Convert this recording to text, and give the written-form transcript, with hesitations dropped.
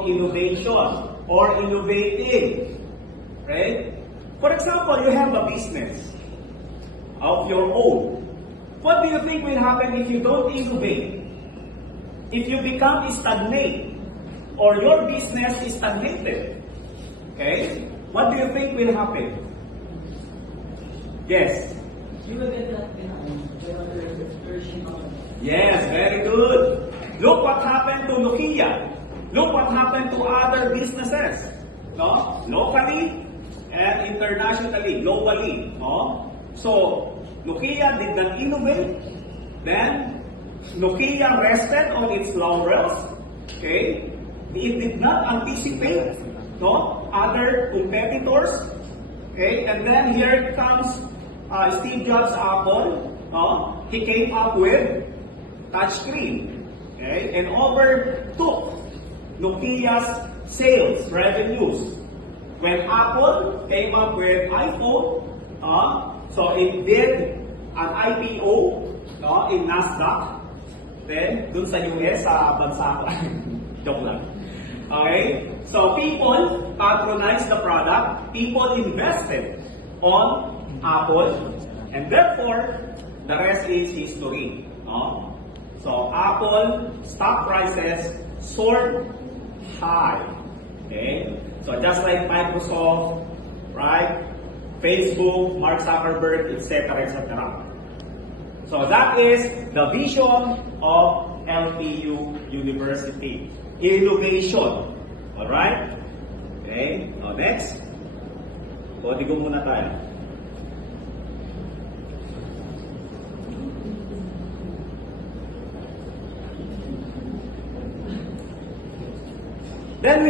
of innovation or innovating. Right? For example, you have a business of your own. What do you think will happen if you don't innovate? If you become stagnant or your business is stagnated? Okay? What do you think will happen? Yes. You will get that, version of Yes, very good. Look what happened to Nokia. Look what happened to other businesses. No? Locally and internationally, globally. No? So, Nokia did not innovate. Then, Nokia rested on its laurels. Okay? It did not anticipate other competitors. Okay? And then here comes Steve Jobs' Apple. He came up with touchscreen. Okay? And overtook Nokia's sales revenues. When Apple came up with iPhone, so it did an IPO in Nasdaq. Then, dun sa US, sa bansa ko. Joke lang. Okay? So, people patronized the product. People invested on Apple. And therefore, the rest is history. So, Apple stock prices soared high. Okay? So, just like Microsoft, right? Facebook, Mark Zuckerberg, etc., etc. So, that is the vision of LPU University. Innovation. Alright? Okay? Now, next. Kodigo muna tayo. Then we